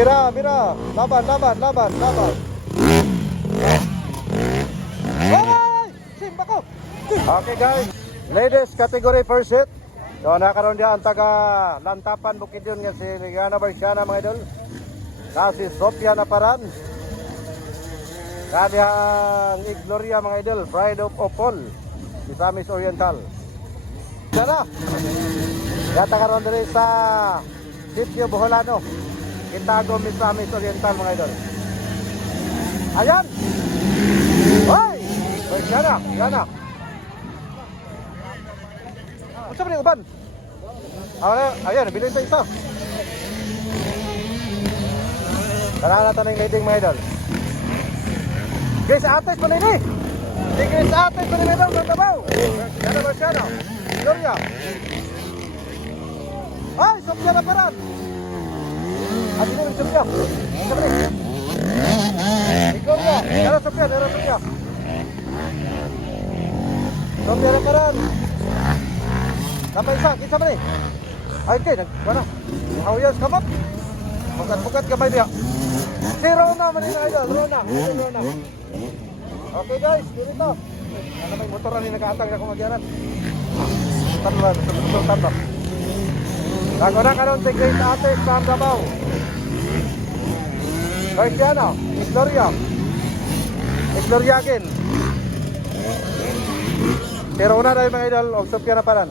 Bira, bira. Laban, laban, laban, laban. Ay! Simba ko! Okay guys, ladies category first hit. So nakaroon diya ang taga Lantapan Bukidnon nga si Liana Barciana mga idol. Si Sofia Naparan. Kadi ang Igloria mga idol, Pride of Opol, Misamis Oriental. Sana. Yata karon diri sa Sitio Boholano, Itago, Misamis Oriental mga idol. Ayan. Hoy! Barciana, Yana. Unsa man yung uban? Ayan, nabilin sa isa. Tara na tanong leading mga idol. Guys, ates pa rin eh. Guys, ates pa rin mga idol. Bantabaw. Yana Barciana. Gloria. Ay, Sofia Naparan. Adi ko rin Sofia. Unsa man eh. Gloria. Yana Sofia, Yana Sofia. Sofia Naparan. Sampai isa, kinsa man eh. Ay, okay, nagkana. Hawyas kamap. Bukat-bukat kamay dia. Si Rona man yung idol, Rona. Rona. Okay guys, dito. Ano may motoran ni nag-aatang na kung magyanan. Tanwa, tanwa. Lago na karon si Grace Ate sa Davao. Barciana, Igloria. Igloria again. Pero una na yung mga idol, o Sofia Naparan.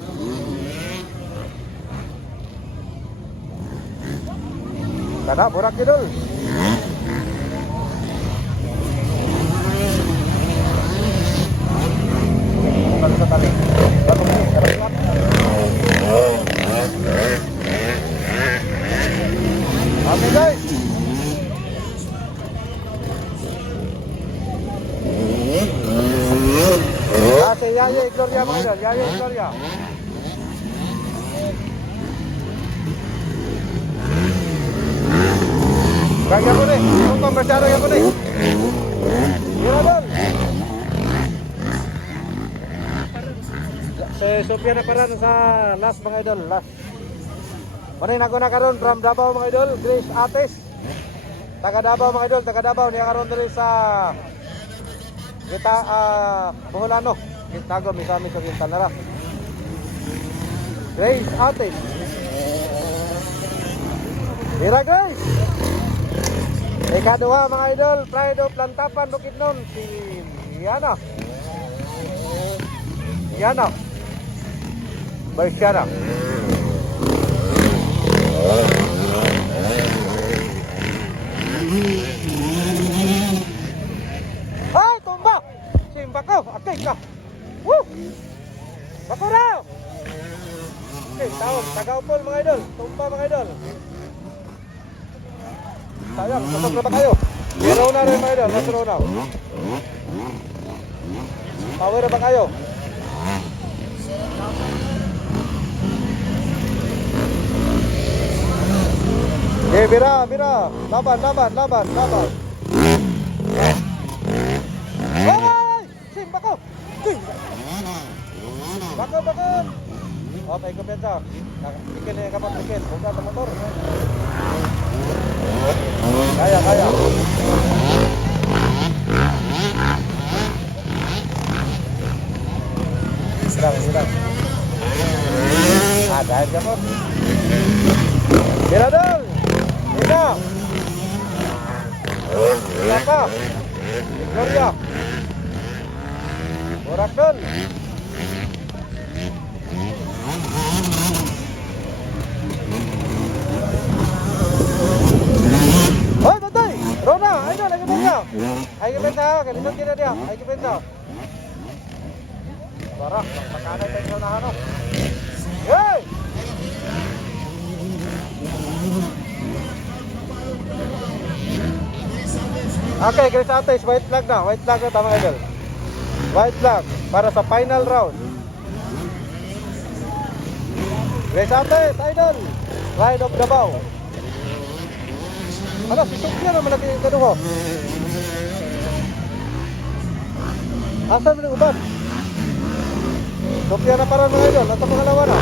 Kada burak idol. Bukan sa tali. Bago mo, kada burak. Okay guys. Kasi Yaya Igloria mga idol, Yaya Igloria. Kaya ko nih, kung pambasyado yan ko nih. Yun na Si Sofia Naparan sa last mga idol, last. Manay nako na karon from Davao mga idol, Grace Ates. Taga Davao mga idol, taga Davao niya karon diri sa kita Boholano, Itago, Misamis Oriental nara. Grace Ates. Mira Grace. Ikaduha mga idol, Pride of Lantapan Bukidnon, si Yana. Yana Barciana. Ay, tumba! Simba ko, akay ka. Woo! Bako raw! Okay, tawag, tagaupol mga idol, tumba mga idol. Sayang, pasok na ba kayo? Pero na rin mga idol, nasa na. Power na ba kayo? Okay, bira, bira. Laban, laban, laban, laban. Ay! Simba ko! Bako, bako! Okay, kumpensa. Bikin na yung kapag bikin. Buka sa motor. Kaya, kaya. Serang, serang. Dahil ka mo. Miradol! Ina! Siapa? Gloria. Borakon. Hoy, bantay! Rona, ayo lagi pensa. Ay pensa, kanito kira dia. Ay pensa. Barak, makanan tayo na ano. Hey! Okay, Grace Ates, white flag na tama idol. White flag para sa final round. Grace Ates, idol. Pride of Davao. Ano, si Sofia naman lagi yung kaduho. Asan mo ng uban? Sofia Naparan mga idol, nasa pangalawa na.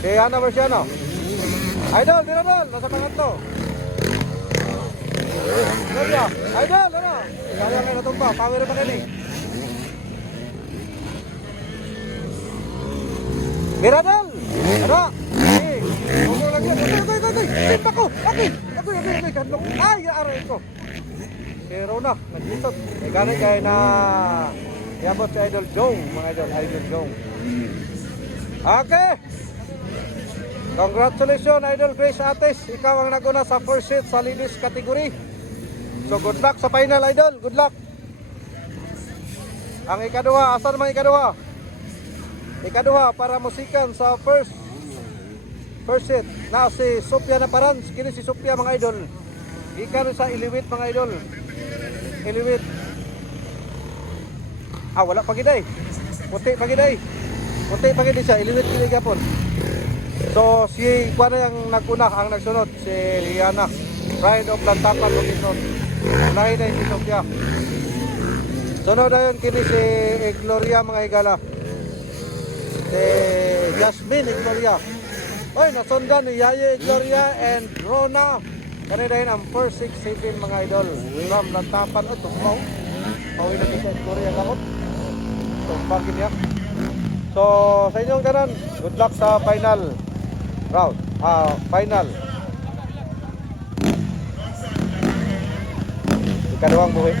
Si Yana Barciana. Idol, Miradol, nasa pangatlo. Gloria, Idol, ano? Kaya kayo natumba, power pa rin eh. Miradol! Ano? Eh, umong lagi. Agoy! Timpa ko! Agoy! Kandok! Ay, aray ko! Pero na, naglisod. Eh, ganun kayo na yabot si Idol Jong, mga idol, Idol Jong. Okay! Congratulations, Idol Grace Ates. Ikaw ang naguna sa first seat sa ladies category. So, good luck sa final, Idol. Good luck. Ang ikaduha, asan naman ikaduha? Ikaduha para musikan sa first seat na si Sophia na paran. Kini si Sophia, mga idol. Ikan sa Iliwit, mga idol. Iliwit. Wala pagiday. Puti pagiday siya. Iliwit kini gapon. So si kuano yung naguna, ang nagsunod si Rihanna. Pride of Lantapan Bukidnon. Lahi na si Sophia. Sunod na yun kini si Gloria, mga higala. Si Jasmine Gloria. Oy, nasundan ni Yaye Gloria and Rona. Kanina yun ang 467, mga idol. From Lantapan. Tumbaw. Pawin na kita Gloria gamot. Tumbagin niya. So, sa inyong kanan, good luck sa final round. Final. Ikaduhang buhay.